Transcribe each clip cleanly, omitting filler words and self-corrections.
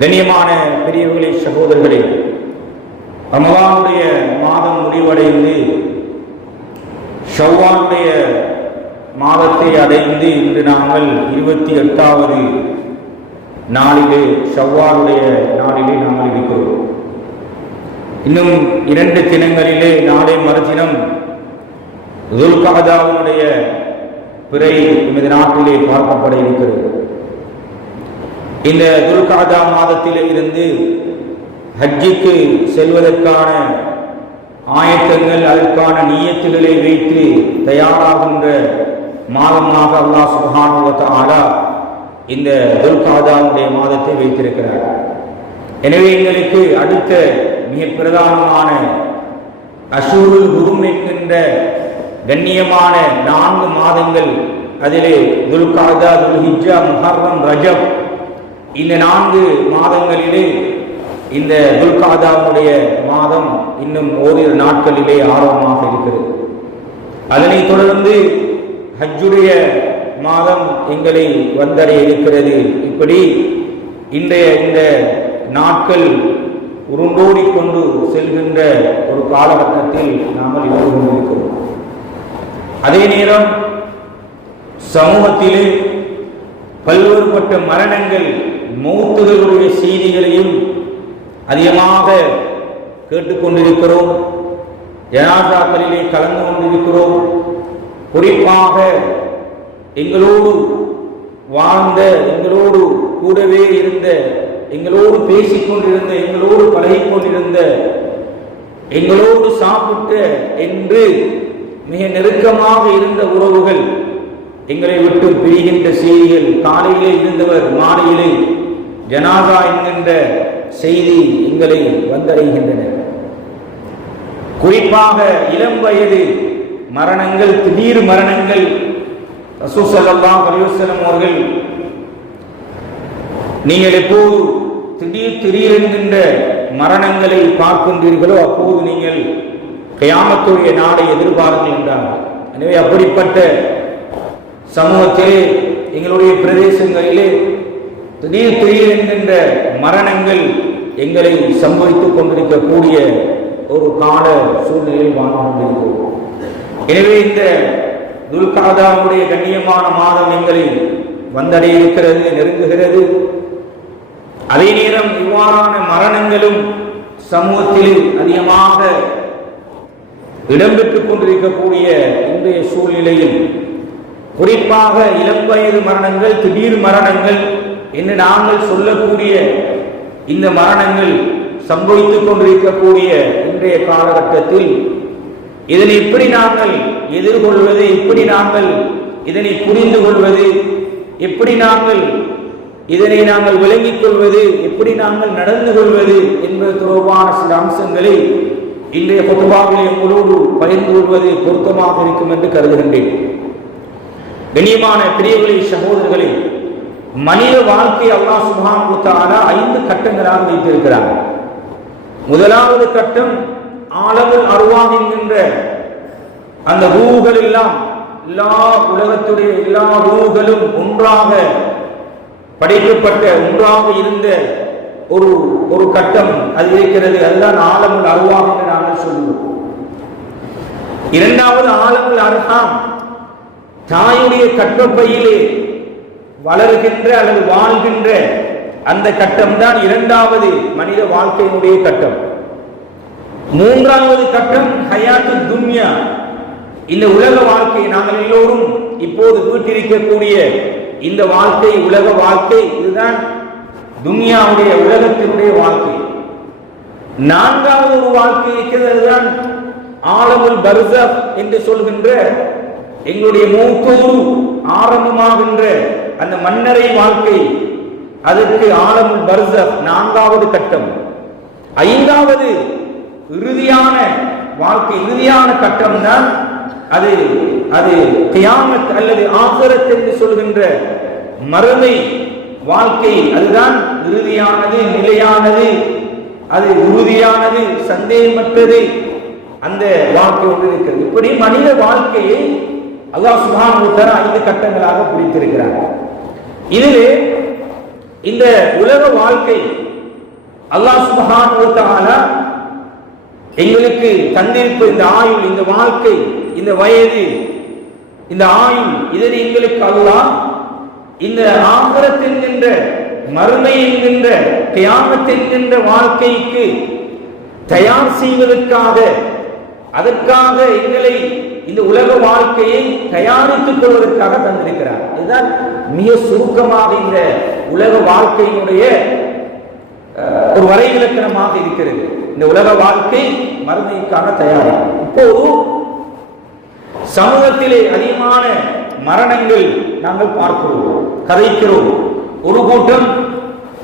கண்ணியமான பெரியவர்களே, சகோதரர்களே, ரமலானுடைய மாதம் முடிவடைந்து ஷவ்வாலுடைய மாதத்தை அடைந்து இன்று நாங்கள் 28வது நாளிலே ஷவ்வாலுடைய நாளிலே நாங்கள் இருக்கிறோம். இன்னும் 2 தினங்களிலே நாளை மறுதினம் துல்கஅதாவுடைய பிறை நமது நாட்டிலே பார்க்கப்பட இருக்கிறது. இந்த துல்கஅதா மாதத்திலே இருந்து ஹஜ்ஜுக்கு செல்வதற்கான ஆயத்தங்கள், அதற்கான நியத்துகளை வைத்து தயாராகின்ற மாதமாக அல்லாஹ் சுப்ஹானஹு வ தஆலா இந்த துல்கஅதாவுடைய மாதத்தை வைத்திருக்கிறார். எனவே எங்களுக்கு அடுத்த மிக பிரதானமான அஷூருல் ஹுரும் என்கின்ற கண்ணியமான 4 மாதங்கள், அதிலே துல்கஅதா, துல்ஹிஜ்ஜா, முஹர்ரம், ரஜப், இந்த 4 மாதங்களிலே இந்த துல்கஅதாவுடைய மாதம் இன்னும் ஓரிரு நாட்களிலே ஆரம்பமாக இருக்கிறது. அதனைத் தொடர்ந்து ஹஜ்ஜுடைய மாதம் எங்களை வந்தடைய இருக்கிறது. இப்படி இன்றைய இந்த நாட்கள் உருண்டோடிக்கொண்டு செல்கின்ற ஒரு காலகட்டத்தில் நாங்கள் இருந்து கொண்டிருக்கிறோம். அதே நேரம் சமூகத்திலே பல்வேறுபட்ட மரணங்கள், மௌத்துகளுடைய செய்திகளையும் அதிகமாக கேட்டுக்கொண்டிருக்கிறோம். ஜனாசாக்களிலே கலந்து கொண்டிருக்கிறோம். குறிப்பாக எங்களோடு வாழ்ந்த, எங்களோடு கூடவே இருந்த, எங்களோடு பேசிக்கொண்டிருந்த, எங்களோடு பழகிக்கொண்டிருந்த, எங்களோடு சாப்பிட்ட என்று மிக நெருக்கமாக இருந்த உறவுகள் எங்களை விட்டு பிரிகின்ற செய்திகள், காலையிலே இருந்தவர் மாலையிலே ஜனாசா என்கின்ற செய்தி எங்களை வந்தடைகின்றன. குறிப்பாக இளம் வயது மரணங்கள், திடீர் மரணங்கள். ரசூல் ஸல்லல்லாஹு அலைஹி வஸல்லம் அவர்கள், நீங்கள் எப்போது திடீர் என்கின்ற மரணங்களை பார்க்கின்றீர்களோ அப்போது நீங்கள் கியாமத்துடைய நாளை எதிர்பாருங்கள் என்றார்கள். எனவே அப்படிப்பட்ட சமூகத்திலே, எங்களுடைய பிரதேசங்களிலே திடீர் என்கின்ற மரணங்கள் எங்களை சம்பவித்துக் கொண்டிருக்கக்கூடிய ஒரு கால சூழ்நிலையில் வாழ்ந்து கொண்டிருக்கிறோம். எனவே இந்த துல்கஅதாவுடைய கண்ணியமான மாதம் எங்களை வந்தடைய இருக்கிறது, நெருங்குகிறது. அதே நேரம் இவ்வாறான மரணங்களும் சமூகத்தில் அதிகமாக இடம்பெற்றுக் கொண்டிருக்கக்கூடிய இன்றைய சூழ்நிலையில், குறிப்பாக இளம் வயது மரணங்கள், திடீர் மரணங்கள் என்று நாங்கள் சொல்லக்கூடிய இந்த மரணங்கள் சம்பவித்துக் கொண்டிருக்கக்கூடிய இன்றைய காலகட்டத்தில் இதனை எப்படி நாங்கள் எதிர்கொள்வது, எப்படி நாங்கள் இதனை புரிந்து கொள்வது, எப்படி நாங்கள் இதனை நாங்கள் விளங்கிக் கொள்வது, எப்படி நாங்கள் நடந்து கொள்வது என்பது தொடர்பான சில அம்சங்களை இன்றைய குத்பாவிலே உங்களோடு பகிர்ந்து கொள்வது பொருத்தமாக இருக்கும் என்று கருதுகின்றேன். கண்ணியமான பெரியவர்களே, சகோதரர்களே, மனித வாழ்க்கை அல்லாஹ் சுப்ஹானஹு வ தஆலா 5 கட்டங்களாக வைத்திருக்கிறார். முதலாவது கட்டம் ஆலமுல் அர்வாஹ் என்கின்ற அந்த ரூஹ்கள் எல்லாம், எல்லா உலகத்துடைய எல்லா ரூஹ்களும் ஒன்றாக படைக்கப்பட்ட, ஒன்றாக இருந்த ஒரு கட்டம் அது இருக்கிறது. அதுதான் ஆலமுல் அர்வாஹ் என்று நாங்கள் சொல்லுவோம். இரண்டாவது ஆலமுல் அர்ஹாம், தாயுடைய கற்பப்பையிலே வளர்கின்ற அல்லது வாழ்கின்ற அந்த கட்டம் தான் இரண்டாவது மனித வாழ்க்கையினுடைய கட்டம். மூன்றாவது கட்டம் ஹயாத்து துன்யா, இந்த உலக வாழ்க்கை, நாங்கள் எல்லோரும் இப்போது வீட்டிருக்கக்கூடிய இந்த வாழ்க்கை, உலக வாழ்க்கை, இதுதான் துன்யாவுடைய, உலகத்தினுடைய வாழ்க்கை. நான்காவது ஒரு வாழ்க்கை இருக்கிறது, அதுதான் ஆலமுல் பர்ஸக் என்று சொல்கின்ற எங்களுடைய மௌத்தோடு ஆரம்பமாகின்ற அந்த மன்னரை வாழ்க்கை. அதற்கு ஆலமுல் பர்ஸக் 4வது கட்டம். 5வது இறுதியான வாழ்க்கை, இறுதியான கட்டம் தான் அது கியாமத் அல்லது ஆகிரத் என்று சொல்கின்ற மறுமை வாழ்க்கை. அதுதான் இறுதியானது, நிலையானது, அது உறுதியானது, சந்தேகமற்றது. அந்த வாழ்க்கை ஒன்று இருக்கிறது. இப்படி மனித வாழ்க்கையை அல்லாஹ் சுப்ஹானஹு வ தஆலா 5 கட்டங்களாக பிரித்திருக்கிறார். இதிலே இந்த உலக வாழ்க்கை அல்லாஹ் சுப்ஹானஹு வ தஆலா எங்களுக்கு தந்திருப்ப இந்த ஆயுள், இந்த வாழ்க்கை, இந்த வயது, இந்த ஆயுள், இதனை எங்களுக்கு அல்லாஹ் இந்த ஆகிரத் என்கின்ற, மறுமை என்கின்ற, கியாமத் என்கின்ற வாழ்க்கைக்கு தயார் செய்வதற்காக, அதற்காக எங்களை இந்த உலக வாழ்க்கையை தயாரித்துக் கொள்வதற்காக தந்திருக்கிறார். இதுதான் மிக சுருக்கமாக இந்த உலக வாழ்க்கையினுடைய ஒரு வரை இலக்கணமாக இருக்கிறது. இந்த உலக வாழ்க்கை மறுமைக்கான தயாரி. இப்போது சமூகத்திலே அதிகமான மரணங்கள் நாங்கள் பார்க்கிறோம், கதைக்கிறோம். ஒரு கூட்டம்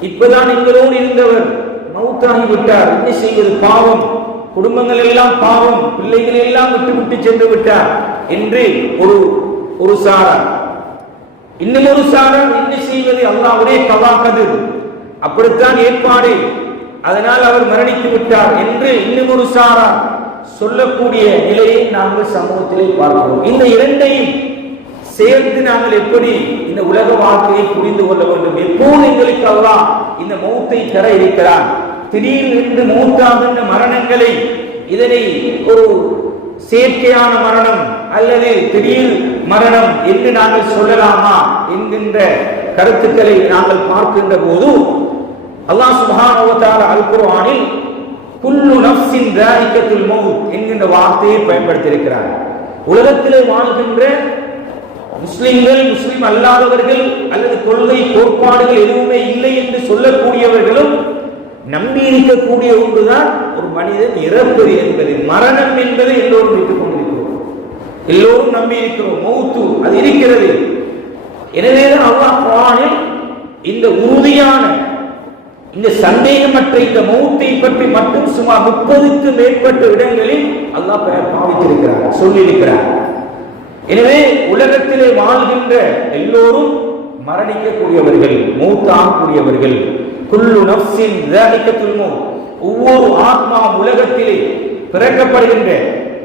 இப்பதான் எங்களோடு இருந்தவர் மௌத்தாகி விட்டார், என்ன செய்வது, பாவம், குடும்பங்கள் எல்லாம் பாவம், பிள்ளைகள் எல்லாம் விட்டு விட்டு சென்று விட்டார் என்று ஒரு சாரார். இன்னும் ஒரு சாரார் என்ன செய்வது, அல்லாஹ்வுடைய கலா கதிர், அப்படித்தான் ஏற்பாடு, அதனால் அவர் மரணித்து விட்டார் என்று இன்னும் ஒரு சாரார் சொல்லக்கூடிய நிலையை நாங்கள் சமூகத்திலே பார்க்கிறோம். இந்த இரண்டையும் சேர்ந்து நாங்கள் எப்படி இந்த உலக வாழ்க்கையை புரிந்து கொள்ள வேண்டும்? எப்போது எங்களுக்கு அல்லாஹ் இந்த மௌத்தை தர இருக்கிறான்? திடீரென்று மௌத்தாகின்ற மரணங்களை, இதனை ஒரு செயற்கையான மரணம் அல்லது திடீர் மரணம் என்று நாங்கள் சொல்லலாமா என்கின்ற கருத்துக்களை நாங்கள் பார்க்கின்ற போது அல்லாஹ் சுப்ஹானஹு வ தஆலா அல் குர்ஆனில் குல்லு நஃப்ஸின் தாயிகத்துல் மௌத் என்கின்ற வார்த்தையை பயன்படுத்தியிருக்கிறார். உலகத்திலே வாழ்கின்ற முஸ்லிம்கள், முஸ்லிம் அல்லாதவர்கள் அல்லது கொள்கை கோட்பாடுகள் எதுவுமே இல்லை என்று சொல்லக்கூடியவர்களும் நம்பி இருக்கக்கூடிய ஒன்றுதான் ஒரு மனிதன் இறப்பது என்பது, மரணம் என்பது எல்லோரும் விட்டுக் கொண்டிருக்கிறோம், எல்லோரும் நம்பி இருக்கிறோம். மௌத்து அது இருக்கிறது. எனவேதான் அல்லாஹ் குர்ஆனில் இந்த உறுதியான, இந்த சந்தேகமற்ற இந்த மௌத்தை பற்றி மட்டும் சுமார் 30க்கு மேற்பட்ட இடங்களில் அல்லாஹ் பாவித்திருக்கிறார், சொல்லியிருக்கிறார். எனவே உலகத்திலே வாழ்கின்ற எல்லோரும் மரணிக்கக்கூடியவர்கள், மௌத்தாகக்கூடியவர்கள். குல்லு நஃப்ஸின் ஸாயிகத்துல் மௌத், ஒவ்வொரு ஆத்மா உலகத்திலே பிறக்கப்படுகின்ற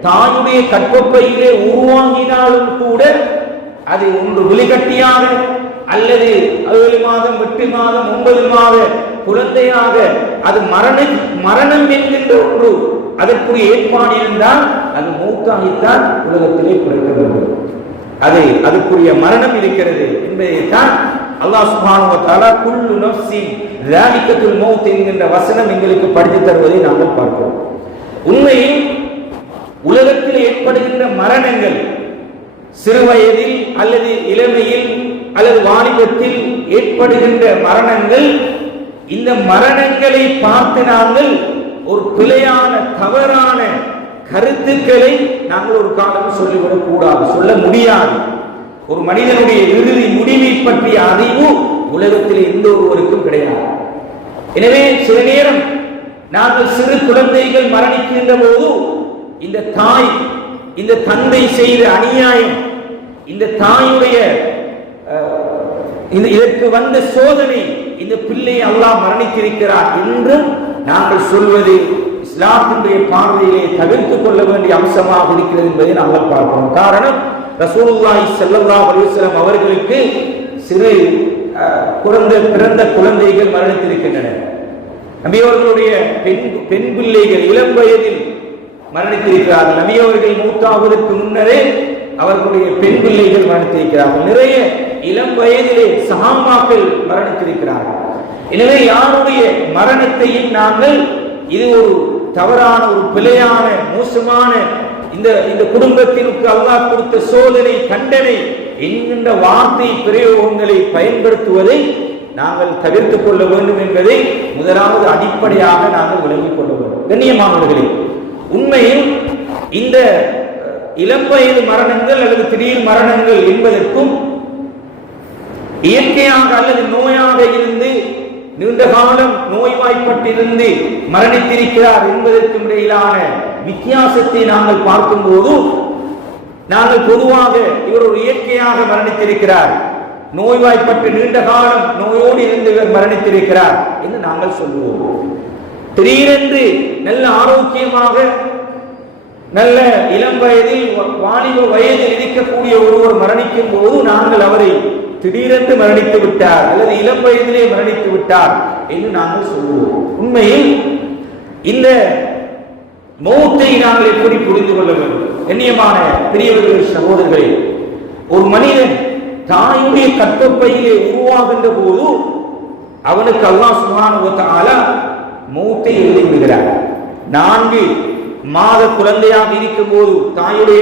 தாயுடைய கற்பப்பையிலே உருவாங்கினாலும் கூட அது ஒன்று விழிகட்டியாக அல்லது 7 மாதம் 8 மாதம் 9 மாத குழந்தையாக அது மரணம் என்கின்ற ஒரு அதற்குரிய ஏற்பாடு இருந்தால் அது மௌத்தாகித்தான் உலகத்திலே பிறக்க வேண்டும். அதுக்குரிய மரணம் இருக்கிறது என்பதைத்தான் அல்லாஹ் சுப்ஹானஹு வ தஆலா குல்லு நஃப்ஸின் ஸாயிகத்துல் மௌத் என்கின்ற வசனம் எங்களுக்கு படித்து தருவதை நாங்கள் பார்க்கிறோம். உண்மையில் உலகத்தில் ஏற்படுகின்ற மரணங்கள் சிறு வயதில் அல்லது இளமையில் அல்லது வாலிபத்தில் ஏற்படுகின்ற மரணங்கள், இந்த மரணங்களை பார்த்து நாங்கள் ஒரு பிழையான தவறான கருத்துக்களை நாங்கள் ஒரு காலம் சொல்லிவிடக் கூடாது, சொல்ல முடியாது. ஒரு மனிதனுடைய இறுதி முடிவை பற்றிய அறிவு உலகத்தில் எந்த ஒருவருக்கும் கிடையாது. எனவே சில நேரம் நாங்கள் சிறு குழந்தைகள் மரணிக்கின்ற போது இந்த தாய், இந்த தந்தை செய்த அநியாயம், இந்த தாயுடைய இதற்கு வந்த சோதனை, இந்த பிள்ளையை அல்லாஹ் மரணித்திருக்கிறார் என்று நாங்கள் சொல்வது இஸ்லாத்தினுடைய பார்வையிலே தவிர்த்துக் கொள்ள வேண்டிய அம்சமாக இருக்கிறது என்பதை நாங்கள் பார்க்கிறோம். காரணம், ரசூலுல்லாஹி ஸல்லல்லாஹு அலைஹி வஸல்லம் அவர்களுக்கு சிறு பிறந்த குழந்தைகள் மரணித்திருக்கின்றன. நபி அவர்களுடைய பெண் பிள்ளைகள் இளம் வயதில் மரணித்திருக்கிறார்கள். நபி அவர்கள் மூத்தாவதற்கு முன்னரே அவர்களுடைய பெண் பிள்ளைகள் மரணித்திருக்கிறார்கள். நிறைய இளம் வயதிலே சஹாபாக்கள் மரணித்திருக்கிறார்கள். எனவே யாருடைய மரணத்தையும் நாங்கள் இது ஒரு தவறான, ஒரு பிழையான, மோசமான, இந்த குடும்பத்திற்கு அல்லாஹ் கொடுத்த சோதனை, கண்டனை என்கின்ற வார்த்தை பிரயோகங்களை பயன்படுத்துவதை நாங்கள் தவிர்த்துக் கொள்ள வேண்டும் என்பதை முதலாவது அடிப்படையாக நாங்கள் விளங்கிக் கொள்ள வேண்டும். கண்ணியமானவர்களே, உண்மையில் இந்த இளம் வயது மரணங்கள் அல்லது திடீர் மரணங்கள் என்பதற்கும் இயற்கையாக அல்லது நோயாக இருந்து நீண்ட காலம் நோய்வாய்ப்பட்டிருந்து மரணித்திருக்கிறார் என்பதற்கும் இடையிலான வித்தியாசத்தை நாங்கள் பார்க்கும்போது, நாங்கள் பொதுவாக இவர் ஒரு இயற்கையாக மரணித்திருக்கிறார், நோய்வாய்ப்பட்டு நீண்ட காலம் நோயோடு இருந்து இவர் மரணித்திருக்கிறார் என்று நாங்கள் சொல்லுவோம். திடீரென்று நல்ல ஆரோக்கியமாக நல்ல இளம் வயதில் வாலிப வயதில் இருக்கக்கூடிய ஒருவர் மரணிக்கும் போது நாங்கள் அவரை திடீரென்று மரணித்து விட்டார் அல்லது இளம் வயதிலே மரணித்து விட்டார் என்று நாங்கள் சொல்லுவோம். உண்மையில் இந்த மௌத்தை நாங்கள் எப்படி புரிந்து கொள்ள வேண்டும்? கண்ணியமான பெரியவர்களே, சகோதரர்களே, ஒரு மனிதன் தாயுடைய கற்பப்பையிலே உருவாகின்ற போது அவனுக்கு அல்லாஹ் சுப்ஹானஹு வ தஆலா மௌத்தை எழுதி விடுகிறார். 4 மாத குழந்தையாக இருக்கும் போது தாயுடைய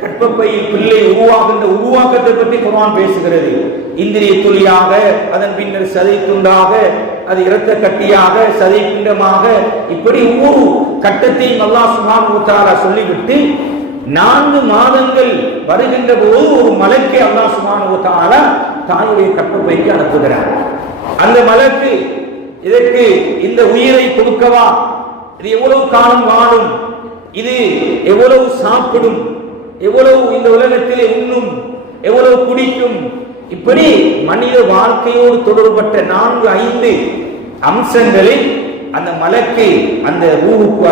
கற்பப்பையில் பிள்ளை உருவாகின்ற உருவாக்கத்தை பற்றி குர்ஆன் பேசுகிறது. இந்திரிய துளியாக, அதன் பின்னர் சதை துண்டாக, அது இரத்த கட்டியாக, சதை பிண்டமாக, இப்படி ஒவ்வொரு கட்டத்தையும் அல்லாஹ் சுப்ஹானஹு வ தஆலா சொல்லிவிட்டு 4 மாதங்கள் வருகின்ற போது ஒரு மலக்கை அல்லாஹ் சுப்ஹானஹு வ தஆலா தாயுடைய கற்பப்பைக்கு அனுப்புகிறார். அந்த மலக்கு இதற்கு இந்த உயிரை கொடுக்கவா, இது எவ்வளவு காலம் வாழும், இது எவ்வளவு சாப்பிடும், எவ்வளவு இந்த உலகத்திலே உண்ணும், எவ்வளவு குடிக்கும், இப்படி மனித வாழ்க்கையோடு தொடர்பட்ட 4-5 அம்சங்களை அந்த மலக்கு அந்த ரூஹுக்கு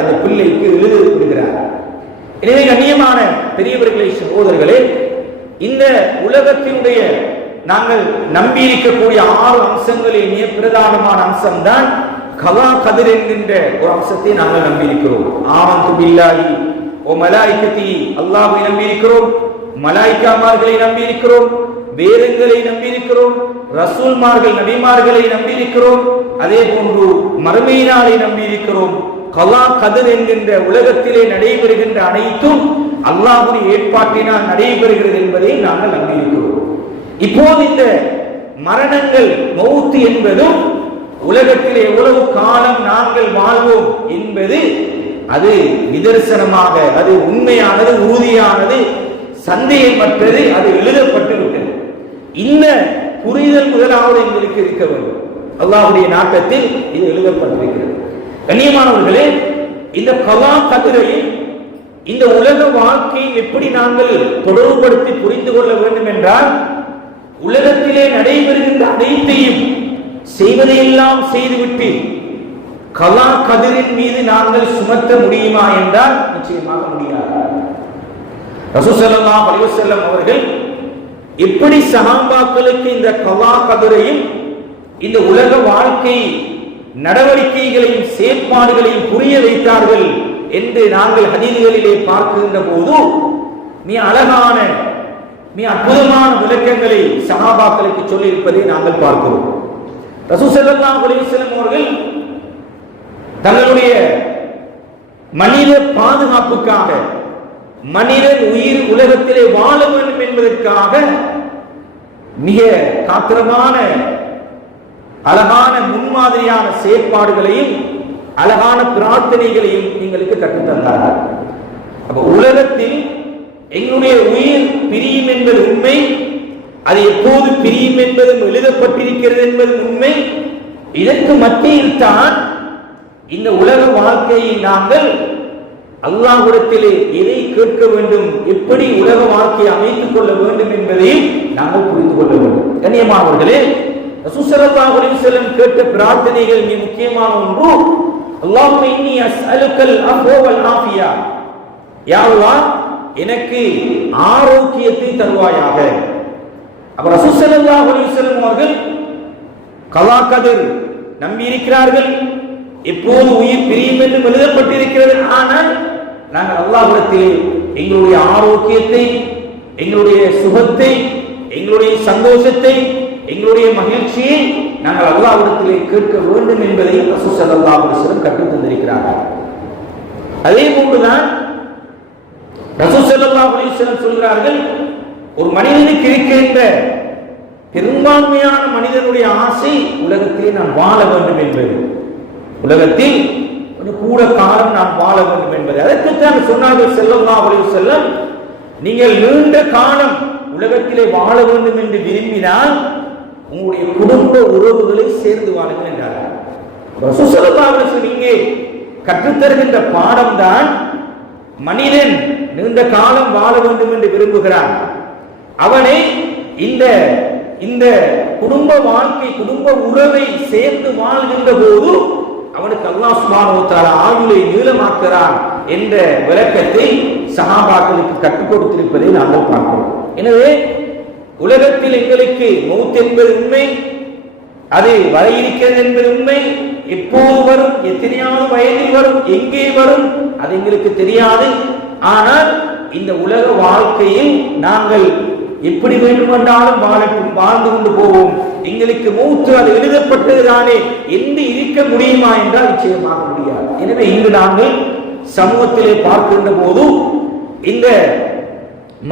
அந்த பிள்ளைக்கு எழுதிவிடுகிறார். எனவே கண்ணியமான பெரியவர்களே, சகோதரர்களே, இந்த உலகத்தினுடைய நாங்கள் நம்பி இருக்கக்கூடிய 6 அம்சங்களில் மிக பிரதானமான அம்சம் தான் கலா கதிர் என்கின்ற ஒரு அம்சத்தை நாங்கள் நம்பி இருக்கிறோம். ஆமன்து பில்லாஹி வ மலாயிகத்திஹி, அல்லாஹ்வை நம்பி இருக்கிறோம், மலாயிகாமார்களை நம்பி இருக்கிறோம், வேதங்களை நம்பி இருக்கிறோம், ரசூல்மார்கள் நபிமார்களை நம்பி இருக்கிறோம், அதே போன்று மறுமை நாளை நம்பி இருக்கிறோம். கலா கதிர் என்கின்ற உலகத்திலே நடைபெறுகின்ற அனைத்தும் அல்லாஹ்வுடைய ஏற்பாட்டினால் நடைபெறுகிறது என்பதை நாங்கள் நம்பி இருக்கிறோம். இப்போது இந்த மரணங்கள், மௌத் என்பதும் உலகத்தில் எவ்வளவு காலம் நாங்கள் வாழ்வோம் என்பது அது நிதர்சனமாக, அது உண்மையானது, உறுதியானது, சந்தேகமற்றது, அது எழுதப்பட்டுவிட்டது. இந்த புரிதல் முதலாவது எங்களுக்கு இருக்க வேண்டும். அல்லாஹ்வுடைய நாட்டத்தில் இது எழுதப்பட்டிருக்கிறது. கண்ணியமானவர்களே, இந்த கலா கதிரை இந்த உலக வாழ்க்கையை எப்படி நாங்கள் தொடர்புபடுத்தி புரிந்து கொள்ள வேண்டும் என்றால், உலகத்திலே நடைபெறுகின்ற அனைத்தையும் செய்வதையெல்லாம் செய்துவிட்டு கலா கதிரின் மீது நாங்கள் சுமத்த முடியுமா என்றால் நிச்சயமாக முடியாது. ரசூல் ஸல்லல்லாஹு அலைஹி வஸல்லம் அவர்கள் எப்படி சஹாபாக்களுக்கு இந்த கலா கதிரையும் இந்த உலக வாழ்க்கை நடவடிக்கைகளையும் செயற்பாடுகளையும் புரிய வைத்தார்கள் என்று நாங்கள் ஹதீஸ்களிலே பார்க்கின்ற போது மிக அழகான, மிக அற்புதமான விளக்கங்களை சஹாபாக்களுக்கு சொல்லி இருப்பதை நாங்கள் பார்க்கிறோம். ரசூல் ஸல்லல்லாஹு அலைஹி வஸல்லம் அவர்கள் தங்களுடைய மனித பாதுகாப்புக்காக, மனிதன் உயிர் உலகத்திலே வாழ வேண்டும் என்பதற்காக மிக காத்திரமான அழகான முன்மாதிரியான செயற்பாடுகளையும் அழகான பிரார்த்தனைகளையும் எங்களுக்கு கற்றுத்தந்தார்கள். அப்ப உலகத்தில் எங்களுடைய உயிர் பிரியும் என்பது உண்மை, அது எப்போது பிரியும் என்பதும் எழுதப்பட்டிருக்கிறது என்பது உண்மை. இதற்கு மத்தியில் தான் இந்த உலக வாழ்க்கையை நாங்கள் அல்லாஹ்விடத்திலே எதை கேட்க வேண்டும், எப்படி உலக வாழ்க்கையை அமைத்துக் கொள்ள வேண்டும் என்பதையும் நாங்கள் புரிந்து கொள்ள வேண்டும். கண்ணியமானவர்களே, ரசூல் ஸல்லல்லாஹு அலைஹி வஸல்லம் கேட்ட பிரார்த்தனைகள் மிக முக்கியமான ஒன்று, அல்லாஹும்ம இன்னி அஸ்அலுக்கல் அஃவ வல் ஆஃபியா, யா அல்லாஹ் எனக்கு ஆரோக்கியத்தை தருவாயாக. அப்ப ரசூல் ஸல்லல்லாஹு அலைஹி வஸல்லம் அவர்கள் கலா கதிர் நம்பி இருக்கிறார்கள், எப்போது உயிர் பிரியும் என்று எழுதப்பட்டிருக்கிறது. ஆனால் நாங்கள் அல்லாஹ்விடத்திலே எங்களுடைய ஆரோக்கியத்தை, எங்களுடைய சுகத்தை, எங்களுடைய சந்தோஷத்தை, எங்களுடைய மகிழ்ச்சியை நாங்கள் அல்லாஹ்விடத்திலே கேட்க வேண்டும் என்பதை ரசூல் ஸல்லல்லாஹு அலைஹி வஸல்லம் கற்றுத் தந்திருக்கிறார்கள். அதே போன்றுதான் ரசூல் ஸல்லல்லாஹு அலைஹி வஸல்லம் சொல்கிறார்கள், ஒரு மனிதனுக்கு இருக்கின்ற பெரும்பான்மையான மனிதனுடைய ஆசை உலகத்திலே நான் வாழ வேண்டும் என்பது, உலகத்தில் கொஞ்சம் கூட காலம் நான் வாழ வேண்டும் என்பது. அதற்குத்தான் சொன்னார்கள் ஸல்லல்லாஹு அலைஹி வஸல்லம், நீங்கள் நீண்ட காலம் உலகத்திலே வாழ வேண்டும் என்று விரும்பினால் உங்களுடைய குடும்ப உறவுகளை சேர்ந்து வாழுங்கள் என்றார்கள். ரசூல் ஸல்லல்லாஹு அலைஹி வஸல்லம் இங்கே கற்றுத்தருகின்ற பாடம் தான், மனிதன் நீண்ட காலம் வாழ வேண்டும் என்று விரும்புகிறான், அவனை இந்த குடும்ப வாழ்க்கை, குடும்ப உறவை சேர்ந்து வாழ்கின்ற போது அவனுக்கு அல்லாஹ் சுப்ஹானஹு வ தஆலா ஆயுளை நீளமாக்குகிறான் என்ற விளக்கத்தை சஹாபாக்களுக்கு கற்றுக் கொடுத்திருப்பதை நாங்கள் பார்க்கிறோம். எனவே உலகத்தில் எங்களுக்கு மௌத் என்பது உண்மை, அது வர இருக்கிறது என்பது உண்மை. எப்போது வரும், எத்தனையாவது வயதில் வரும், எங்கே வரும், அது எங்களுக்கு தெரியாது. ஆனால் இந்த உலக வாழ்க்கையில் நாங்கள் எப்படி வேண்டுமென்றாலும் வாழ்ந்து கொண்டு போவோம். எங்களுக்கு மூச்சு அது எழுதப்பட்டதுதானே என்று இருக்க முடியுமா என்றால் நிச்சயமாக முடியாது. எனவே இன்று நாங்கள் சமூகத்திலே பார்க்கின்ற போது இந்த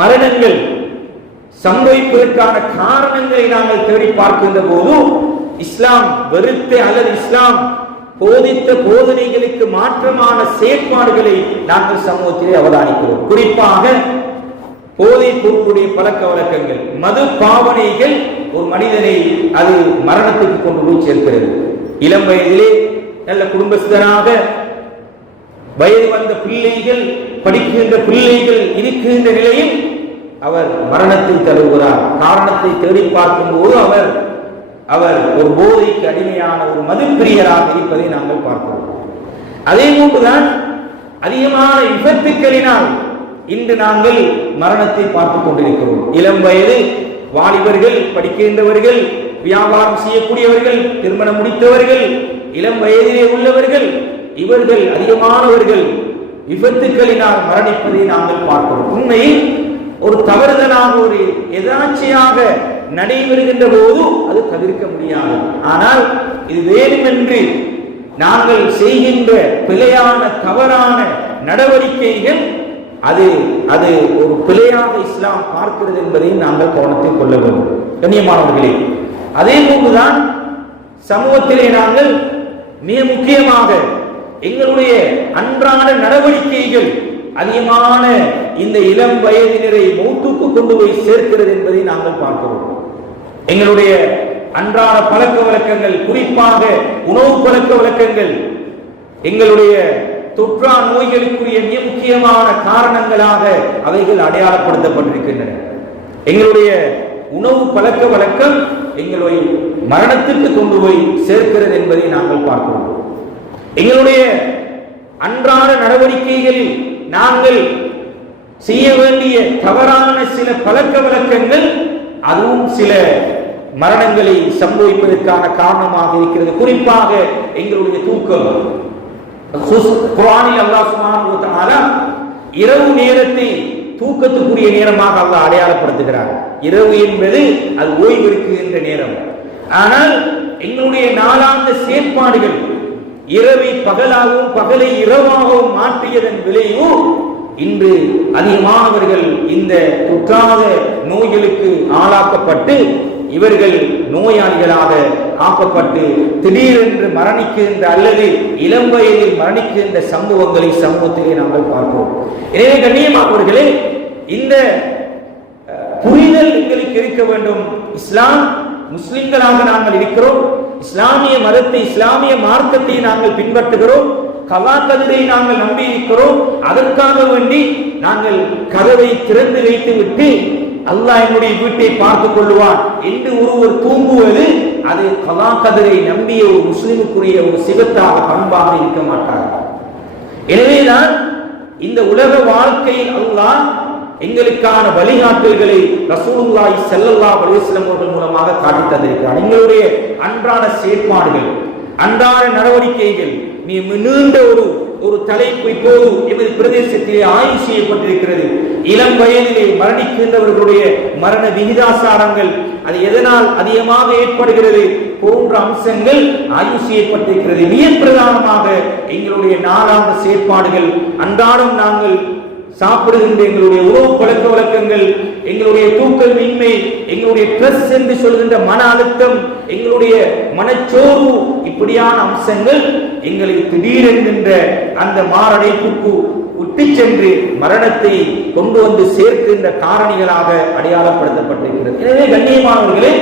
மரணங்கள் சம்பவிப்பதற்கான காரணங்களை நாங்கள் தேடி பார்க்கின்ற போது இஸ்லாம் வெறுத்த அல்லது இஸ்லாம் போதித்த போதனைகளுக்கு மாற்றமான செயற்பாடுகளை நாங்கள் சமூகத்திலே அவதானிக்கிறோம். குறிப்பாக போதை பொருளுடைய பழக்க வழக்கங்கள், மது பாவனைகள் ஒரு மனிதனை அது மரணத்துக்கு கொண்டு போய் சேர்க்கிறது. இளம் வயதிலே நல்ல குடும்பஸ்தனாக வயது வந்த பிள்ளைகள், படிக்கின்ற பிள்ளைகள் இருக்கின்ற நிலையில் அவர் மரணத்தை தருகிறார். காரணத்தை தேடி பார்க்கும் போது அவர் ஒரு போதைக்கு அடிமையான ஒரு மதுப்பிரியராக இருப்பதை நாங்கள் பார்க்கிறோம். அதே போன்றுதான் அதிகமான விபத்துக்களினால் இன்று நாங்கள் மரணத்தை பார்த்துக் கொண்டிருக்கிறோம். இளம் வயது வாலிபர்கள், படிக்கின்றவர்கள், வியாபாரம் செய்யக்கூடியவர்கள், திருமணம் முடித்தவர்கள், இளம் வயதிலே உள்ளவர்கள், இவர்கள் அதிகமானவர்கள் விபத்துக்களினால் மரணிப்பதை நாங்கள் பார்க்கிறோம். உண்மையில் ஒரு தவறுதலாக ஒரு எதாட்சியாக நடைபெறுகின்ற போது அது தவிர்க்க முடியாது. ஆனால் இது வேண்டுமென்று நாங்கள் செய்கின்ற பிழையான தவறான நடவடிக்கைகள் அது அது ஒரு பிழையாக இஸ்லாம் பார்க்கிறது என்பதை நாங்கள் கவனத்தில் கொள்ள வேண்டும். கண்ணியமானவர்களே, அதே போன்றுதான் சமூகத்திலே நாங்கள் மிக முக்கியமாக எங்களுடைய அன்றாட நடவடிக்கைகள் அதிகமான இந்த இளம் வயதினரை மௌத்துக்கு கொண்டு போய் சேர்க்கிறது என்பதை நாங்கள் பார்க்கிறோம். எங்களுடைய அன்றாட பழக்க வழக்கங்கள், குறிப்பாக உணவு பழக்க வழக்கங்கள் எங்களுடைய தொற்றா நோய்களுக்குரிய மிக முக்கியமான காரணங்களாக அவைகள் அடையாளப்படுத்தப்பட்டிருக்கின்றன. எங்களுடைய உணவு பழக்க வழக்கம் எங்களுடைய மரணத்திற்கு கொண்டு போய் சேர்க்கிறது என்பதை நாங்கள் பார்க்கிறோம். எங்களுடைய அன்றாட நடவடிக்கைகளில் நாங்கள் செய்ய வேண்டிய தவறான சில பழக்க வழக்கங்கள் அதுவும் சில மரணங்களை சம்பவிப்பதற்கான காரணமாக இருக்கிறது. குறிப்பாக எங்களுடைய தூக்கம். குர்ஆனில் அல்லாஹ் சுப்ஹானஹு வ தஆலா இரவு நேரத்தை தூக்கத்துக்குரிய நேரமாக அல்லாஹ் அடையாளப்படுத்துகிறார். இரவு என்பது அது ஓய்வெடுக்கின்ற நேரம். ஆனால் எங்களுடைய நாளாந்த செயற்பாடுகள் இரவை பகலாகவும் பகலை இரவாகவும் மாற்றியதன் விளைவு இன்று அதிகமானவர்கள் இந்த குற்றாத நோய்களுக்கு ஆளாக்கப்பட்டு இவர்கள் நோயாளிகளாக ஆக்கப்பட்டு திடீரென்று மரணிக்கின்ற அல்லது இளம் வயதில் மரணிக்கின்ற சம்பவங்களை சமூகத்திலே நாங்கள் பார்க்கிறோம். எனவே கண்ணியமானவர்களே, இந்த புரிதல் எங்களுக்கு இருக்க வேண்டும். இஸ்லாம் முஸ்லிம்களாக நாங்கள் இருக்கிறோம். இஸ்லாமிய மதத்தை, இஸ்லாமிய மார்க்கத்தை நாங்கள் பின்பற்றுகிறோம். கலா கதிரை நாங்கள் நம்பி இருக்கிறோம். அதற்காக வேண்டி நாங்கள் கதவை திறந்து வைத்து விட்டு அல்லாஹ் என்னுடைய வீட்டை பார்த்துக் கொள்வான் என்று ஒருவர் தூங்குவது அது கலா கதிரை நம்பிய ஒரு முஸ்லிமுக்குரிய ஒரு சிவத்தாக பண்பாக இருக்க மாட்டார்கள். எனவேதான் இந்த உலக வாழ்க்கையில் அல்லாஹ் எங்களுக்கான வழிகாட்டல்களை ரசூலுல்லாஹி ஸல்லல்லாஹு அலைஹி வஸல்லம் அவர்கள் மூலமாக காட்டி தந்திருக்கிறார். எங்களுடைய அன்றாட செயற்பாடுகள், அன்றாட நடவடிக்கைகள் நீண்ட ஒரு தலைப்பு இப்போது எமது பிரதேசத்திலே ஆய்வு செய்யப்பட்டிருக்கிறது. இளம் வயதிலே மரணிக்கின்றவர்களுடைய மரண விகிதாசாரங்கள், அது எதனால் அதிகமாக ஏற்படுகிறது போன்ற அம்சங்கள் ஆய்வு செய்யப்பட்டிருக்கிறது. மிக பிரதானமாக எங்களுடைய நாளாந்த செயற்பாடுகள், அன்றாடம் நாங்கள் சாப்பிடுகின்ற எங்களுடைய உணவு பழக்க வழக்கங்கள், எங்களுடைய தூக்கமின்மை, எங்களுடைய ஸ்ட்ரெஸ் என்று சொல்கின்ற மன அழுத்தம், எங்களுடைய மனச்சோர்வு, இப்படியான அம்சங்கள் எங்களை திடீரென்கின்ற அந்த மாரடைப்புக்கு விட்டு சென்று மரணத்தை கொண்டு வந்து சேர்க்கின்ற காரணிகளாக அடையாளப்படுத்தப்பட்டிருக்கிறது. எனவே கண்ணியமானவர்களே,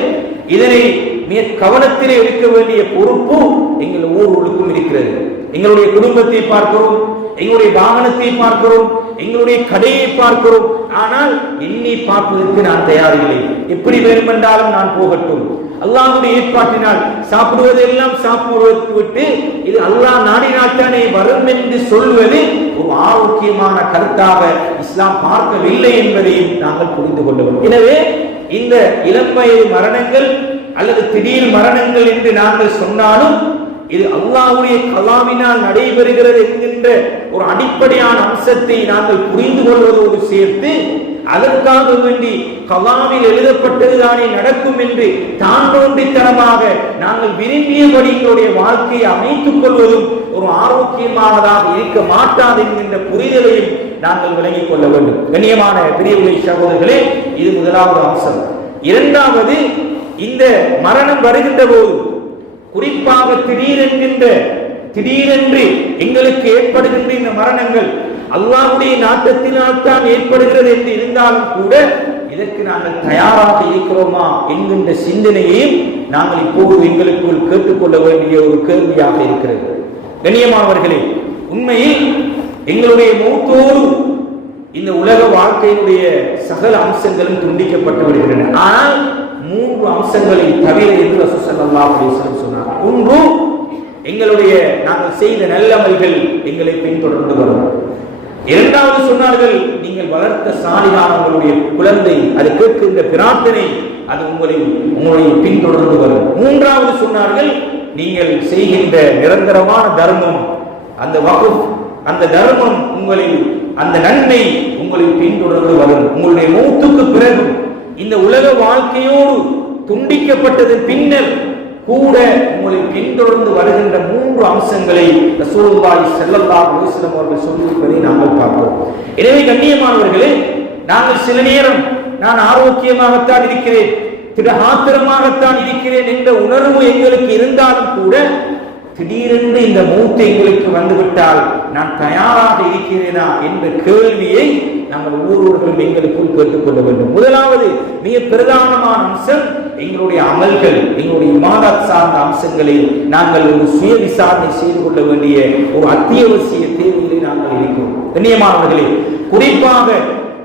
இதனை மிக கவனத்திலே எடுக்க வேண்டிய பொறுப்பு எங்கள் ஒவ்வொருவருக்கும் இருக்கிறது. எங்களுடைய குடும்பத்தை பார்க்கிறோம், எங்களுடைய வாகனத்தை பார்க்கிறோம், எங்களுடைய கடையை பார்க்கிறோம். ஆனால் எண்ணி பார்ப்பதற்கு நான் தயாரில்லை. எப்படி வேண்டுமென்றாலும் நான் போகட்டும், அல்லாஹ்வுடைய ஏற்பாட்டினால் சாப்பிடுவதெல்லாம் சாப்பிடுவதற்கு விட்டு இது அல்லாஹ் நாடினால்தானே வரும் என்று சொல்வது ஒரு ஆரோக்கியமான கருத்தாக இஸ்லாம் பார்க்கவில்லை என்பதையும் நாங்கள் புரிந்து கொள்ள வேண்டும். எனவே இந்த இளம் வயது மரணங்கள் அல்லது திடீர் மரணங்கள் என்று நாங்கள் சொன்னாலும் இது அல்லாஹ்வுடைய கலாமினால் நடைபெறுகிறது என்கின்ற ஒரு அடிப்படையான அம்சத்தை நாங்கள் புரிந்து கொள்வதோடு சேர்த்து அதற்காக வேண்டி கலாமில் எழுதப்பட்டதுதானே நடக்கும் என்று தான் தோன்றித்தனமாக நாங்கள் விரும்பியபடி எங்களுடைய வாழ்க்கையை அமைத்துக் கொள்வதும் ஒரு ஆரோக்கியமானதாக இருக்க மாட்டாது என்கின்ற புரிதலையும் நாங்கள் விளங்கிக் கொள்ள வேண்டும். கண்ணியமான பெரியவர்களே, சகோதரர்களே, இது முதலாவது அம்சம். இரண்டாவது, இந்த மரணம் வருகின்ற போது குறிப்பாக திடீரென்று எங்களுக்கு ஏற்படுகின்ற இந்த மரணங்கள் அல்லாஹ்வுடைய நாட்டத்தினால் தான் ஏற்படுகிறது என்று இருந்தாலும் கூட இதற்கு நாங்கள் தயாராக இருக்கிறோமா என்கின்ற சிந்தனையையும் நாங்கள் இப்போது எங்களுக்குள் கேட்டுக்கொள்ள வேண்டிய ஒரு கேள்வியாக இருக்கிறது. கண்ணியமானவர்களே, உண்மையில் எங்களுடைய மௌத்தோடு இந்த உலக வாழ்க்கையினுடைய சகல அம்சங்களும் துண்டிக்கப்பட்டு வருகின்றன. ஆனால் 3 அம்சங்களை தவிர என்று ரசூல் ஸல்லல்லாஹு அலைஹி வஸல்லம் சொன்னார். ஒன்று, எங்களுடைய நாங்கள் செய்த நல்லமல்கள் எங்களை பின்தொடர்ந்து வரும். இரண்டாவது சொன்னார்கள், நீங்கள் வளர்த்த சாலிகான உங்களுடைய குழந்தை அது கேட்கின்ற பிரார்த்தனை அது உங்களை பின்தொடர்ந்து வரும். மூன்றாவது சொன்னார்கள், நீங்கள் செய்கின்ற நிரந்தரமான தர்மம், அந்த வகுப், அந்த தர்மம் அந்த நன்மை உங்களை பின்தொடர்ந்து வரும். உங்களுடைய மௌத்துக்கு பிறகு இந்த உலக வாழ்க்கையோடு துண்டிக்கப்பட்டது பின்னர் கூட உங்களை பின்தொடர்ந்து வருகின்ற 3 அம்சங்களை ரசூலுல்லாஹி ஸல்லல்லாஹு அலைஹி வஸல்லம் அவர்கள் சொல்லியிருப்பதை நாங்கள் பார்க்கிறோம். எனவே கண்ணியமானவர்களே, நாங்கள் சில நேரம் நான் ஆரோக்கியமாகத்தான் இருக்கிறேன், திடகாத்திரமாகத்தான் இருக்கிறேன் என்ற உணர்வு எங்களுக்கு இருந்தாலும் கூட திடீரென்று இந்த மௌத்து எங்களுக்கு வந்துவிட்டால் நான் தயாராக இருக்கிறேனா என்ற கேள்வியை நாங்கள் ஒவ்வொருவர்களும் எங்களுக்குள் கேட்டுக்கொள்ள வேண்டும். முதலாவது மிக பிரதானமான அம்சம், எங்களுடைய அமல்கள், எங்களுடைய இபாதத் சார்ந்த அம்சங்களை நாங்கள் ஒரு சுய விசாரணை செய்து கொள்ள வேண்டிய ஒரு அத்தியாவசிய தேவையிலே நாங்கள் இருக்கிறோம். கண்ணியமானவர்களே, குறிப்பாக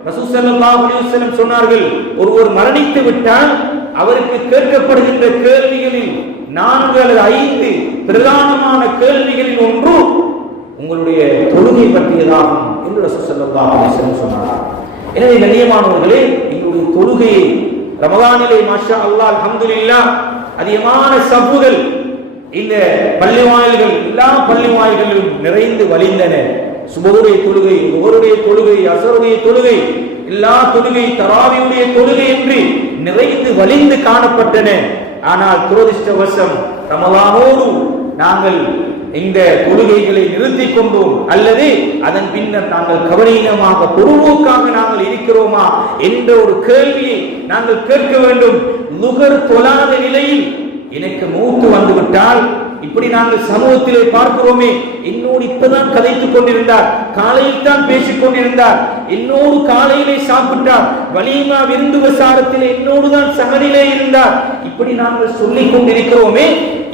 ரசூல் ஸல்லல்லாஹு அலைஹி வஸல்லம் சொன்னார்கள், ஒருவர் மரணித்து விட்டால் அவருக்கு கேட்கப்படுகின்ற கேள்விகளில் 4 அல்லது 5 பிரதானமான கேள்விகளில் ஒன்று உங்களுடைய தொழுகை பற்றியதாகும் என்று ரசூல் ஸல்லல்லாஹு அலைஹி வஸல்லம் சொன்னார். எனவே கண்ணியமானவர்களே, எங்களுடைய தொழுகையை ரமலானிலே மாஷா அல்லாஹ் அல்ஹம்துலில்லாஹ் அதிகமான சபுகள் இந்த பள்ளி வாயில்கள், எல்லா பள்ளி வாயில்களிலும் நிறைந்து வழிந்தன. சுபஹுடைய தொழுகை, லுஹருடைய தொழுகை, அஸருடைய தொழுகை, எல்லா தொழுகை, தராவியுடைய தொழுகை என்று நிறைந்து வழிந்து காணப்பட்டன. ஆனால் துரதிர்ஷ்டவசம் ரமலானோடு நாங்கள் இந்த தொழுகைகளை நிறுத்திக் கொண்டோம், அல்லது அதன் பின்னர் நாங்கள் கவனீனமாக பொறுப்போக்காக நாங்கள் இருக்கிறோமா என்ற ஒரு கேள்வியை நாங்கள் கேட்க வேண்டும். லுஹர் தொழாத நிலையில் எனக்கு மௌத்து வந்துவிட்டால், இப்படி நாங்கள் சமூகத்திலே பார்க்கிறோமே, என்னோடு இப்பதான் கதைத்துக் கொண்டிருந்தார், காலையில் தான் பேசிக் கொண்டிருந்தார், என்னோடு காலையிலே சாப்பிட்டார், வலிமா விருந்து விசாரத்திலே என்னோடு தான் சகனிலே இருந்தார், இப்படி நாங்கள் சொல்லிக் கொண்டிருக்கிறோமே,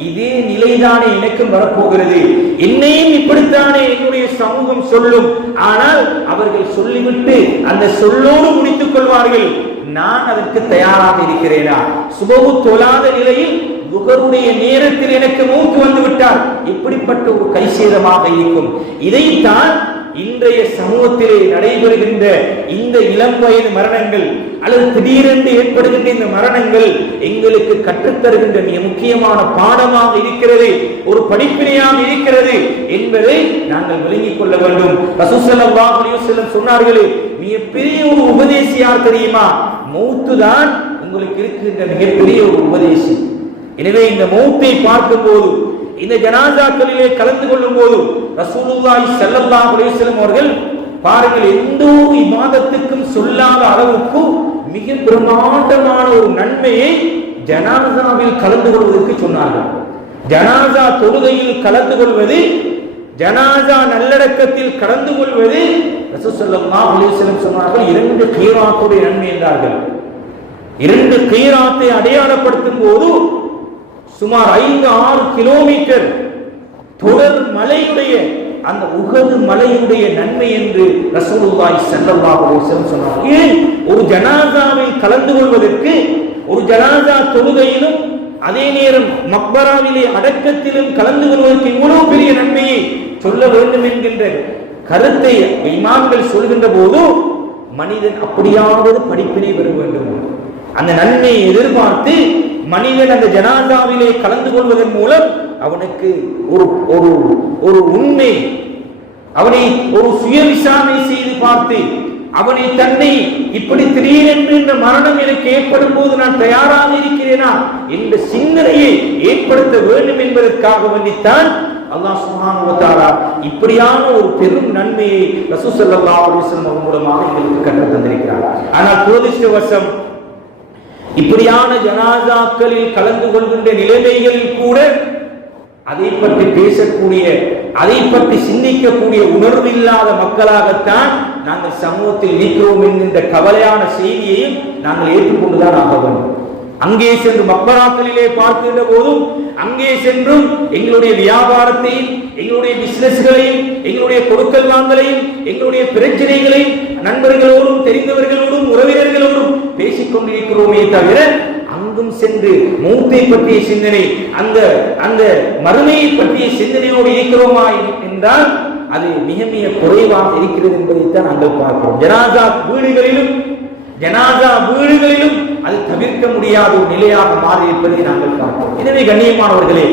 இதே நிலைதானே எனக்கும் வரப்போகிறது, என்னையும் இப்படித்தானே என்னுடைய சமூகம் சொல்லும். ஆனால் அவர்கள் சொல்லிவிட்டு அந்த சொல்லோடு முடித்துக் கொள்வார்கள். நான் அதற்கு தயாராக இருக்கிறேனா? சுபஹு தொழாத நிலையில் லுஹருடைய நேரத்தில் எனக்கு மௌத் வந்து விட்டார், இப்படிப்பட்ட ஒரு கைசேதமாக இருக்கும். இதைத்தான் இன்றைய சமூகத்திலே நடைபெறுகின்ற இந்த இளம் வயது மரணங்கள் அல்லது திடீரென்று ஏற்படுகின்ற இந்த மரணங்கள் எங்களுக்கு கற்றுத்தருகின்ற மிக முக்கியமான பாடமாக இருக்கிறது, ஒரு படிப்பினையாக இருக்கிறது என்பதை நாங்கள் விளங்கிக் கொள்ள வேண்டும். ரசூல் ஸல்லல்லாஹு அலைஹி வஸல்லம் சொன்னார்களே, மிகப்பெரிய ஒரு உபதேசி யார் தெரியுமா? மௌத்து தான் உங்களுக்கு இருக்கின்ற மிகப்பெரிய ஒரு உபதேசி. எனவே இந்த மௌத்தை பார்க்கும் போது, இந்த ஜனாசாக்களிலே கலந்து கொள்ளும் போது ரசூலுல்லாஹி ஸல்லல்லாஹு அலைஹி வஸல்லம் அவர்கள் பாருங்கள், எந்த ஒரு இபாதத்துக்கும் சொல்லாத அளவுக்கு மிக பிரமாண்டமான ஒரு நன்மையை ஜனாசாவில் கலந்து கொள்வதற்கு சொன்னார்கள். ஜனாசா தொழுகையில் கலந்து கொள்வது, ஜனாசா நல்லடக்கத்தில் கலந்து கொள்வது ரசூல் ஸல்லல்லாஹு அலைஹி வஸல்லம் சொன்னார்கள் 2 கீராத்துடைய நன்மை என்றார்கள். 2 கீராத்தை அடையாளப்படுத்தும் போது சுமார் 5-6 கிலோமீட்டர் தொடர் மலையுடைய அந்த உஹது மலையுடைய நன்மை என்று ரசூலுல்லாஹி ஸல்லல்லாஹு அலைஹி வஸல்லம் சொன்னார். ஏன் ஒரு ஜனாசாவில் கலந்து கொள்வதற்கு, ஒரு ஜனாசா தொழுகையிலும் அதே நேரம் மக்பராவிலே அடக்கத்திலும் கலந்து கொள்வதற்கு இவ்வளவு பெரிய நன்மையை சொல்ல வேண்டும் என்கின்ற கருத்தை இமாம்கள் சொல்கின்ற போது மனிதன் அப்படியாவது படிப்பினை பெற வேண்டும், அந்த நன்மையை எதிர்பார்த்து மனிதன் அந்த ஜனாசாவிலே கலந்து கொள்வதன் மூலம் அவனுக்கு ஒரு உண்மை, அவனை ஒரு சுய விசாரணை செய்து பார்த்து அவனை தன்னை இப்படி திடீரென்று இந்த மரணம் எனக்கு ஏற்படும் போது நான் தயாராக இருக்கிறேனா என்ற சிந்தனையை ஏற்படுத்த வேண்டும் என்பதற்காக வேண்டித்தான் அல்லாஹ் சுப்ஹானஹு வ தஆலா இப்படியான ஒரு பெரும் நன்மையை ரசூல் ஸல்லல்லாஹு அலைஹி வஸல்லம் மூலமாக எங்களுக்கு கற்றுத் தந்திருக்கிறார். ஆனால் துரதிர்ஷ்டவசம் இப்படியான ஜனாசாக்களில் கலந்து கொள்கின்ற நிலைமைகளில் கூட அதை பற்றி பேசக்கூடிய, அதை பற்றி சிந்திக்கக்கூடிய உணர்வு இல்லாத மக்களாகத்தான் நாங்கள் சமூகத்தில் இருக்கிறோம் என்கின்ற கவலையான செய்தியையும் நாங்கள் ஏற்றுக்கொண்டுதான் ஆக வேண்டும். அங்கே சென்று மக்பராக்களிலே பார்க்கின்ற போதும் அங்கே சென்றும் எங்களுடைய வியாபாரத்தையும் எங்களுடைய பிசினஸ்களையும் எங்களுடைய கொடுக்கல் வாங்கலையும் எங்களுடைய பிரச்சனைகளையும் நண்பர்களோடும் தெரிந்தவர்களோடும் உறவினர்களோடும் பேசிக் கொண்டிருக்கிறோமே தவிர அங்கும் சென்று மௌத்தை பற்றிய சிந்தனை, அந்த மறுமையை பற்றிய சிந்தனையோடு இருக்கிறோமா என்றால் அது மிக மிக குறைவாக இருக்கிறது என்பதைத்தான் நாங்கள் பார்க்கிறோம். ஜனாசா வீடுகளிலும் அது தவிர்க்க முடியாத ஒரு நிலையாக மாறி இருப்பதை நாங்கள் பார்க்கிறோம். எனவே கண்ணியமானவர்களே,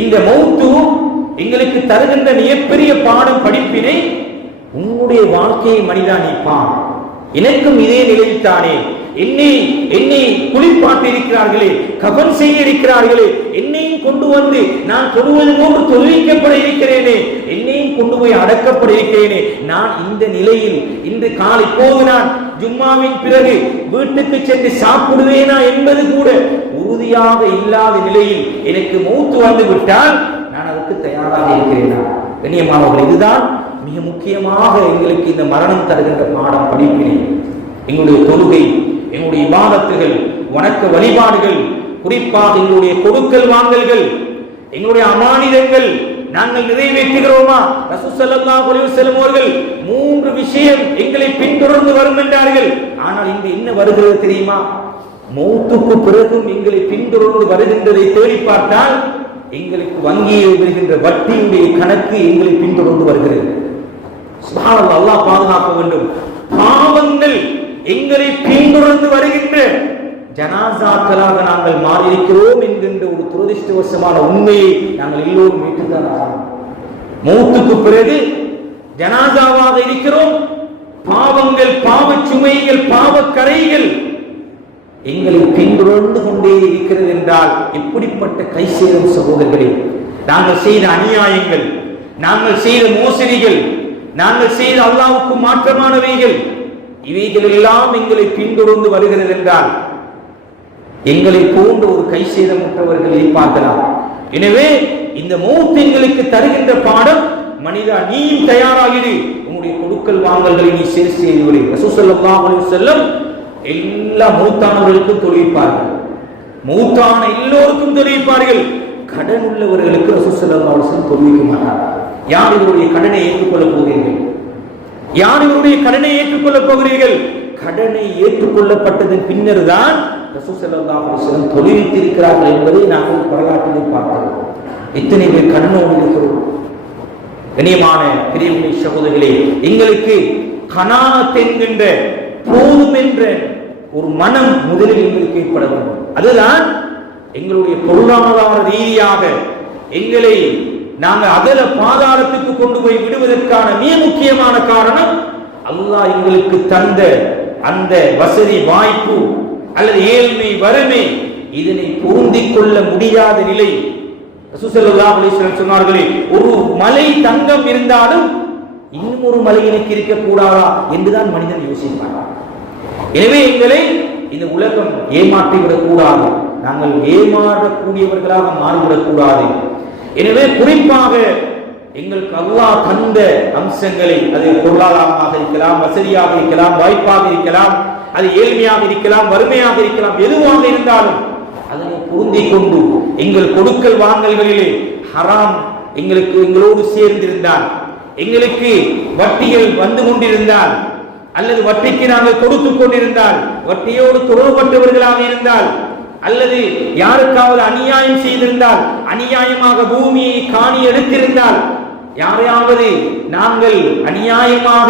இந்த மௌத்து எங்களுக்கு தருகின்ற மிகப்பெரிய பாடம் படிப்பினை உன்னுடைய வாழ்க்கையை மனிதா நீ பார். எனக்கும் இதே நிலைத்தானே, என்னை குளிப்பாட்டி இருக்கிறார்களே, கபன் செய்ய இருக்கிறார்களே, என்னையும் கொண்டு வந்து நான் தொழுவது போன்று தொழுவிக்கப்பட இருக்கிறேனே, என்னையும் கொண்டு போய் அடக்கப்பட இருக்கிறேனே, நான் இந்த நிலையில் இன்று காலை இப்போது நான் ஜும்மாவின் பிறகு வீட்டுக்கு சென்று சாப்பிடுவேனா என்பது கூட உறுதியாக இல்லாத நிலையில் எனக்கு மௌத்து வந்து விட்டால் நான் அதுக்கு தயாராக இருக்கிறேனா? கண்ணியமானவர்கள், இதுதான் மிக முக்கியமாக எங்களுக்கு இந்த மரணம் தருகின்ற பாடம் படிப்பினை. எங்களுடைய தொழுகை, எங்களுடைய இபாதத்துகள், வணக்க வழிபாடுகள், குறிப்பாக எங்களுடைய கொடுக்கல் வாங்கல்கள், எங்களுடைய அமானிதங்கள் நாங்கள் நிறைவேற்றுகிறோமா? ரசூல் ஸல்லல்லாஹு அலைஹி வஸல்லம் அவர்கள் 3 விஷயம் எங்களை பின்தொடர்ந்து வரும் என்றார்கள். ஆனால் இன்று என்ன வருகிறது தெரியுமா? மௌத்துக்கு பிறகும் எங்களை பின்தொடர்ந்து வருகின்றதை தேடி பார்த்தால் எங்களுக்கு வங்கியில் வருகின்ற வட்டியுடைய கணக்கு எங்களை பின்தொடர்ந்து வருகிறது. சுப்ஹானல்லாஹ், அல்லாஹ் பாதுகாக்க வேண்டும். பாவங்கள் எங்களை பின்தொடர்ந்து வருகின்ற ஜனாசாக்களாக நாங்கள் மாறியிருக்கிறோம் என்கின்ற ஒரு துரதிர்ஷ்டவசமான உண்மையை நாங்கள் எல்லோரும் ஏற்றுத்தான் ஆகணும். மௌத்துக்கு பிறகு ஜனாசாவாக இருக்கிறோம். பாவங்கள், பாவச் சுமைகள், பாவக்கரைகள் எங்களை பின்தொடர்ந்து கொண்டே இருக்கிறது என்றால் எப்படிப்பட்ட கை சேரும் சகோதரர்களே! நாங்கள் செய்த அநியாயங்கள், நாங்கள் செய்த மோசடிகள், நாங்கள் செய்த அல்லாஹ்வுக்கு மாற்றமானவைகள், இவைகள் எல்லாம் எங்களை பின்தொடர்ந்து வருகிறது என்றால் எங்களை போன்ற ஒரு கை சேதமுற்றவர்களை பார்க்கலாம். எனவே இந்த மௌத் எங்களுக்கு தருகின்ற பாடம், மனிதா நீயும் தயாராகிடு, உன்னுடைய கொடுக்கல் வாங்கல்களை நீ சரி செய்து விடு. ரசூல் ஸல்லல்லாஹு அலைஹி வஸல்லம் எல்லா மௌத்தானவர்களுக்கும் தொழுவிப்பார்கள், மௌத்தான எல்லோருக்கும் தொழுவிப்பார்கள். கடன் உள்ளவர்களுக்கு ரசூல் ஸல்லல்லாஹு அலைஹி வஸல்லம் தொழுவிக்க மாட்டார். யார் இவருடைய கடனை ஏற்றுக்கொள்ளப் போகிறீர்கள்? யார் இவருடைய கடனை ஏற்றுக்கொள்ளப் போகிறீர்கள்? கடனை ஏற்றுக்கொள்ளப்பட்டதன் பின்னர் தான் ரசூல் ஸல்லல்லாஹு அலைஹி வஸல்லம் தொழுவித்திருக்கிறார்கள் என்பதை நாங்கள் வரலாற்றிலே பார்க்கிறோம். எத்தனை பேர் கடனோடு இருக்கிறோம்? கண்ணியமான பிரியமுடைய சகோதரர்களே, எங்களுக்கு கனாத் என்கின்ற போதும் என்ற ஒரு மனம் முதலில் எங்களுக்கு ஏற்பட வேண்டும். அதுதான் எங்களுடைய பொருளாதார ரீதியாக எங்களை நாங்கள் அகல பாதாளத்துக்கு கொண்டு போய் விடுவதற்கான மிக முக்கியமான காரணம் அல்லாஹ் எங்களுக்கு தந்த அந்த வசதி வாய்ப்பு அல்லது ஏழ்மை வறுமை, இதனை பொருந்திக் கொள்ள முடியாத நிலை. ரசூல் ஸல்லல்லாஹு அலைஹி வஸல்லம் சொன்னார்களே, ஒரு மலை தங்கம் இருந்தாலும் இன்னும் ஒரு மலை எனக்கு இருக்கக்கூடாதா என்றுதான் மனிதன் யோசிப்பான். எனவே எங்களை இந்த உலகம் ஏமாற்றிவிடக் கூடாது, நாங்கள் ஏமாறக்கூடியவர்களாக மாறிவிடக் கூடாது. எனவே குறிப்பாக எங்களுக்கு அல்லாஹ் தந்த அம்சங்களை, அது பொருளாதாரமாக இருக்கலாம், வசதியாக இருக்கலாம், வாய்ப்பாக இருக்கலாம், அது ஏழ்மையாக இருக்கலாம், வறுமையாக இருக்கலாம், எதுவாக இருந்தாலும் அதனை பொருந்திக் கொண்டு எங்கள் கொடுக்கல் வாங்கல்களிலே ஹராம் எங்களோடு சேர்ந்திருந்தால், எங்களுக்கு வட்டிகள் வந்து கொண்டிருந்தால், அல்லது வட்டிக்கு நாங்கள் கொடுத்துக் கொண்டிருந்தால், வட்டியோடு தொடர்பட்டவர்களாக இருந்தால், அல்லது யாருக்காவது அநியாயம் செய்திருந்தால், அநியாயமாக பூமியை காணி எடுத்திருந்தால், யாரையாவது நாங்கள் அநியாயமாக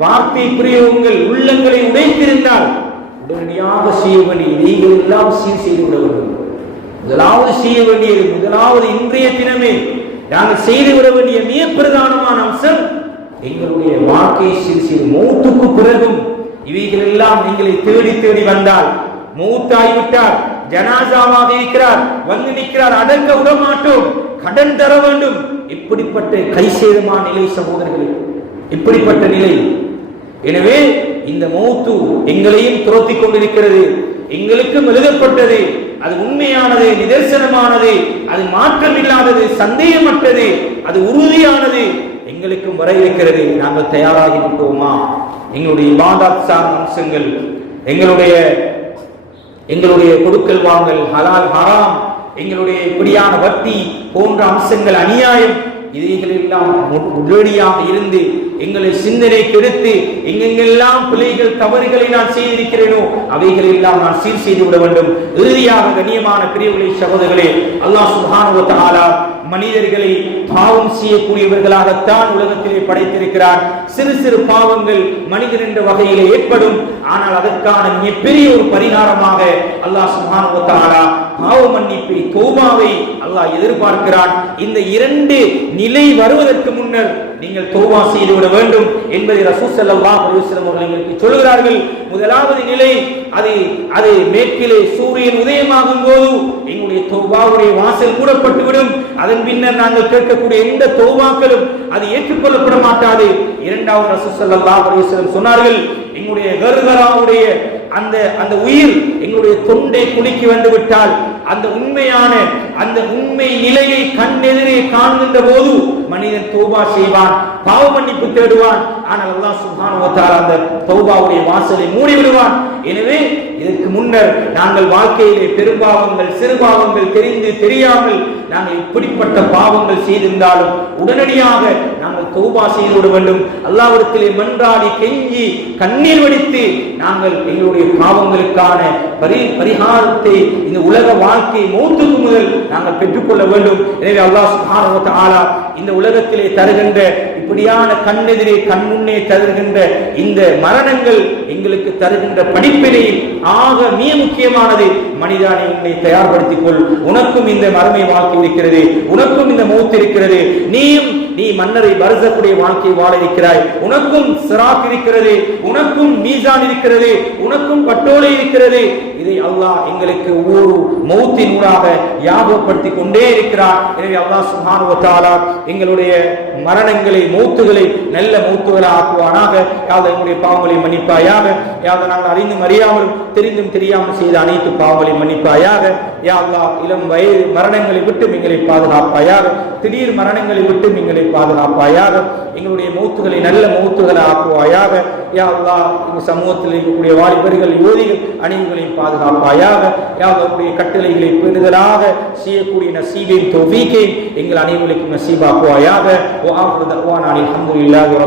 வார்த்தை பிரயோகங்கள் உள்ளங்களை உடைத்திருந்தால் உடனடியாக செய்ய வேண்டிய இதைகள் எல்லாம் சீர் செய்து விட வேண்டும். முதலாவது செய்ய வேண்டியது, முதலாவது இன்றைய தினமே நாங்கள் செய்துவிட வேண்டிய மிக பிரதானமான அம்சம், எங்களுடைய வாழ்க்கை சிறு சிறு மௌத்துக்கு பிறகும் இவைகள் எல்லாம் எங்களை தேடி தேடி வந்தால், மௌத்தாகிவிட்டார், ஜனாசாவாக இருக்கிறார், வந்து நிற்கிறார், அடங்க விட மாட்டோம், கடன் தர வேண்டும். இப்படிப்பட்ட கைசேதமான நிலை சகோதரர்களே, இப்படிப்பட்ட நிலை. எனவே இந்த மௌத்து எங்களையும் துரத்தி கொண்டிருக்கிறது, எங்களுக்கும் எழுதப்பட்டது, அது உண்மையானது, நிதர்சனமானது, அது மாற்றமில்லாதது, சந்தேகமற்றது, அது உறுதியானது, எங்களுக்கும் வர இருக்கிறது. நாங்கள் தயாராகி விட்டோமா? எங்களுடைய இபாதத் சார்ந்த அம்சங்கள், எங்களுடைய கொடுக்கல் வாங்கல், ஹலால் ஹராம், எங்களுடைய இப்படியான வட்டி போன்ற அம்சங்கள், அநியாயம், இவைகளெல்லாம் உடனடியாக இருந்து எங்களை சிந்தனை கெடுத்து எங்கெங்கெல்லாம் பிள்ளைகள் தவறுகளை நான் செய்திருக்கிறேனோ அவைகளை எல்லாம் நான் சீர் செய்து விட வேண்டும். இறுதியாக கண்ணியமான பிரியவுடைய சகோதரர்களே, அல்லாஹ் சுப்ஹானஹு வ தஆலா மனிதர்களை பாவம் செய்யக்கூடியவர்களாகத்தான் உலகத்திலே படைத்திருக்கிறார். சிறு சிறு பாவங்கள் மனிதன் என்ற வகையிலே ஏற்படும். ஆனால் அதற்கான மிகப்பெரிய ஒரு பரிகாரமாக அல்லாஹ் சுப்ஹானஹு வ தஆலா பாவ மன்னிப்பை, தௌபாவை அல்லாஹ் எதிர்பார்க்கிறான். இந்த இரண்டு நிலை வருவதற்கு முன்னர் நீங்கள் தௌபா செய்து விட வேண்டும் என்பதை ரசூல் ஸல்லல்லாஹு அலைஹி வஸல்லம் அவர்கள் எங்களுக்கு சொல்கிறார்கள். முதலாவது நிலை, அது மேற்கிலே சூரியன் உதயமாகும் போது எங்களுடைய தௌபாவுடைய வாசல் மூடப்பட்டுவிடும். அதன் பின்னர் நாங்கள் கேட்கக்கூடிய எந்த தௌபாக்களும் அது ஏற்றுக்கொள்ளப்பட மாட்டாது. இரண்டாவது ரசூல் ஸல்லல்லாஹு அலைஹி வஸல்லம் சொன்னார்கள், எங்களுடைய கர்கராவுடைய அந்த உயிர் எங்களுடைய தொண்டை குலுக்கி வந்து விட்டால், அந்த உண்மை நிலையை கண்ணெதிரே காண்கின்ற போது மனிதன் தௌபா செய்வான், பாவ மன்னிப்பு தேடுவான். ஆனால் அல்லாஹ் சுப்ஹானஹு வ தஆலா அந்த தௌபாவுடைய வாசலை மூடி விடுவான். எனவே இதற்கு முன்னர் நாங்கள் வாழ்க்கையிலே பெரும்பாவங்கள், சிறு பாவங்கள், தெரிந்து தெரியாமல் நாங்கள் இப்படிப்பட்ட பாவங்கள் செய்திருந்தாலும் உடனடியாக நாங்கள் தௌபா செய்து விட வேண்டும். அல்லாஹ்விடத்திலே மன்றாடி கெஞ்சி கண்ணீர் வடித்து நாங்கள் எங்களுடைய பாவங்களுக்கான பரிகாரத்தை இந்த உலக வாழ்க்கை மௌத்துக்கு முதல் நாங்கள் பெற்றுக்கொள்ள வேண்டும். எனவே அல்லாஹ் சுப்ஹானஹு வ தஆலா இந்த உலகத்திலே தருகின்ற இப்படியான கண்ணெதிரே கண்முன்னே தருகின்ற இந்த மரணங்கள் எங்களுக்கு தருகின்ற படிப்பினையில் ஆக மிக முக்கியமானது. மனிதனை உன்னை தயார்படுத்திக் கொள், உனக்கும் இந்த மறுமை வாழ்க்கை இருக்கிறது, உனக்கும் இந்த மௌத் இருக்கிறது, நீ மன்னரை பர்ஸக்குடைய வாழ்க்கை வாழ இருக்கிறாய், உனக்கும் சிராத் இருக்கிறது, உனக்கும் மீசான் இருக்கிறது, உனக்கும் பட்டோலை இருக்கிறது. இதை அல்லாஹ் எங்களுக்கு ஒவ்வொரு மௌத்தினூடாக ஞாபகப்படுத்திக் கொண்டே இருக்கிறார். எனவே அல்லாஹ் சுப்ஹானஹு வ தஆலா எங்களுடைய மரணங்களை, மௌத்துகளை நல்ல மௌத்துகளை ஆக்குவானாக. யாவது எங்களுடைய பாவங்களை மன்னிப்பாயாக. யாவது நாங்கள் அறிந்தும் அறியாமலும் தெரிந்தும் தெரியாமல் செய்த அனைத்து பாவங்களை மன்னிப்பாயாக. யா அல்லாஹ் இளம் வயது மரணங்களை விட்டு எங்களை பாதுகாப்பாயாக. திடீர் மரணங்களை விட்டு எங்களை பாதுகாப்பாயாக. எங்களுடைய மௌத்துகளை நல்ல மௌத்துகளை ஆக்குவாயாக. யா அல்லாஹ் இந்த சமூகத்தில் இருக்கக்கூடிய வாலிபர்கள், யோதிகள் அனைவர்களையும் பாதுகாப்பாயாக. யா அல்லாஹ்வுடைய கட்டளைகளை பெறுதலாக செய்யக்கூடிய நசீபையும் தௌஃபீக்கையும் எங்கள் அனைவருக்கும் நசீபாக்குவாயாக. வ ஆஃபிரு தஅவானா அல்ஹம்துலில்லாஹி